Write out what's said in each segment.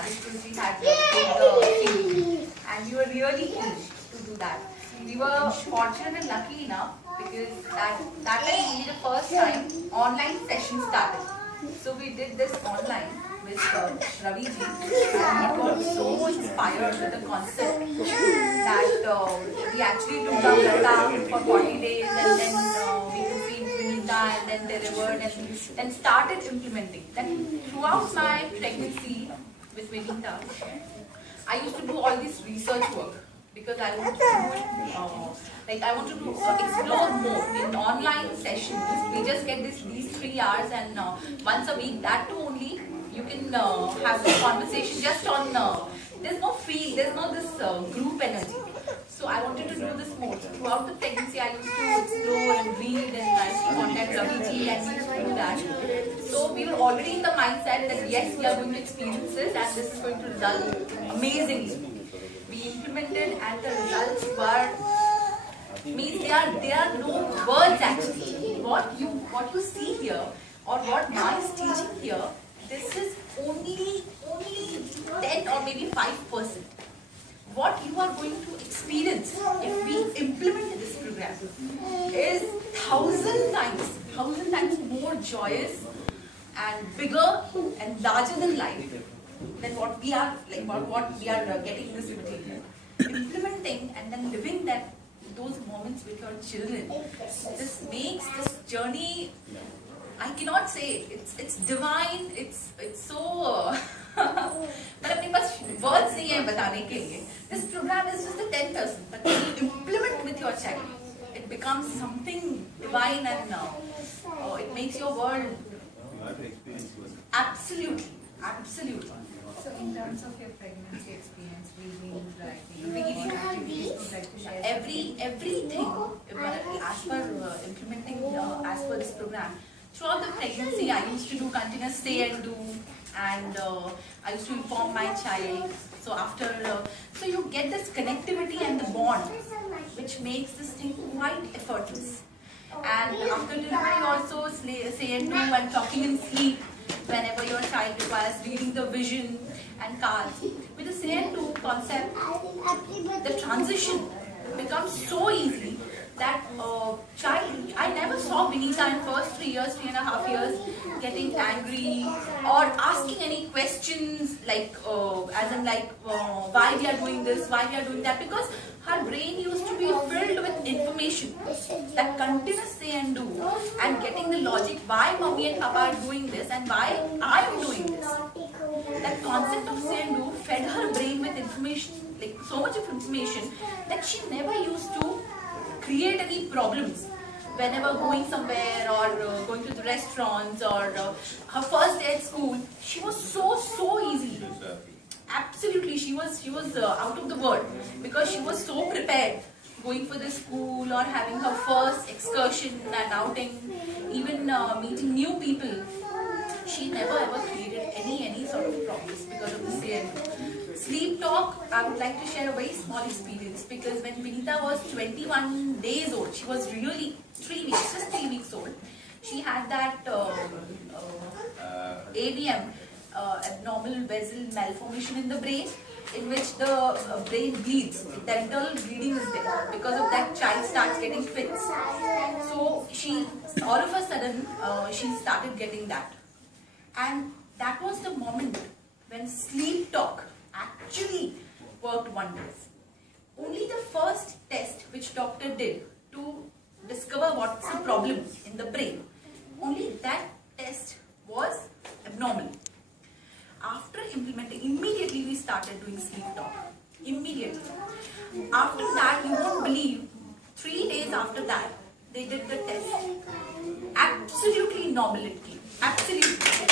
Rajeshwari had the thing, and we were really keen to do that. We were fortunate and lucky enough because that time we the first time online session started. So we did this online with Ravi ji, and he got so inspired with the concept that we actually took down Lata for 40 days, and then we received Vinita, and then delivered, and then started implementing. Then throughout my pregnancy with Vinita, I used to do all this research work because I wanted to do it, I wanted to explore more in online sessions. We just get these 3 hours, and once a week, that too only, you can have this conversation just on, there's no feel, there's no this group energy. So I wanted to do this more. Throughout the pregnancy, I used to explore and read, and I used to contact Ravi and we used to do that. So we were already in the mindset that yes, we are going to experience this and this is going to result amazingly. We implemented and the results were, means there are no words actually. What you see here or what Ma is teaching here, this is only 10 or maybe 5%. What you are going to experience if we implement this program is 1,000 times more joyous and bigger and larger than life than what we are getting this material. Implementing and then living those moments with your children. This makes this journey, I cannot say it's divine. It's so. but अपने पास words नहीं है बताने के लिए. This program is just a 10%, but when you implement with your child, it becomes something divine, and it makes your world absolutely. So in terms of your pregnancy experience, reading, writing, activities, would like to share everything as per implementing as per this program. Throughout the pregnancy, I used to do continuous say and do, and I used to inform my child. So after, so you get this connectivity and the bond, which makes this thing quite effortless. And after delivery also, say and do and talking in sleep, whenever your child requires reading the vision and cards. With the say and do concept, the transition becomes so easy that child, I never saw Vinita in first 3.5 years, getting angry or asking any questions like, why we are doing this, why we are doing that, because her brain used to be filled with information. That continuous say and do, and getting the logic why mommy and papa are doing this and why I am doing this. That concept of say and do fed her brain with information, like so much of information that she never used to create any problems whenever going somewhere or going to the restaurants or her first day at school. She was so easy. Absolutely, she was out of the world because she was so prepared going for the school or having her first excursion and outing, even meeting new people. She never ever created any sort of problems because of the say and do. Sleep talk, I would like to share a very small experience because when Vinita was 21 days old, she was really 3 weeks, just 3 weeks old. She had that AVM, abnormal vessel malformation in the brain, in which the brain bleeds. Dental bleeding is there. Because of that, child starts getting fits. So she, all of a sudden, she started getting that. And that was the moment when sleep talk actually worked wonders. Only the first test which doctor did to discover what's the problem in the brain, only that test was abnormal. After implementing, immediately we started doing sleep talk. Immediately. After that, you won't believe, 3 days after that, they did the test. Absolutely normal it came. Absolutely.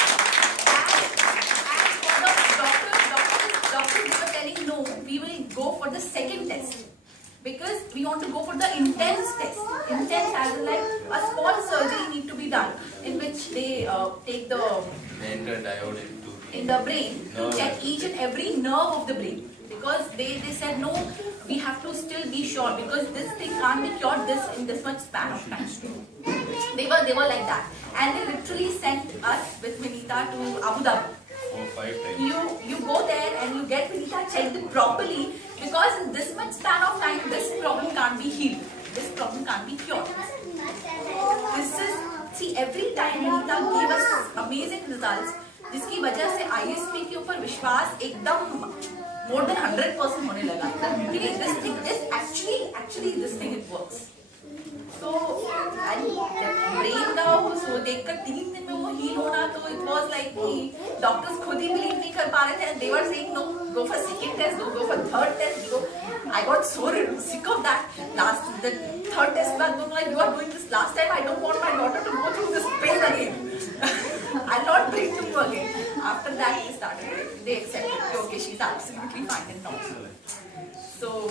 Doctors were telling no, we will go for the second test. Because we want to go for the intense test. Intense as in like a small surgery need to be done in which they take the enter diode in the brain to check each and every nerve of the brain. Because they said no, we have to still be sure because this thing can't be cured in this much span of time. They were like that. And they literally sent us with Vinita to Abu Dhabi. 5 times. You go there and you get Vinita checked properly, because in this much span of time this problem can't be healed. This problem can't be cured. This is, see, every time Vinita gave us amazing results, जिसकी वजह से ISP के ऊपर विश्वास एकदम more than 100% होने लगा. Okay, this thing is actually this thing it works. So and brain का वो देखकर 3 दिन में वो heal होना, तो it was like कि doctors खुद ही believe नहीं कर पा रहे थे, and they were saying no, go for second test, go for third test, go. I got so sick of that. The third test बाद दोनों like, you are doing this last time, I don't want my daughter to go through this pain again. I'll not bring to you again. After that they accepted, okay, she's absolutely fine and normal. So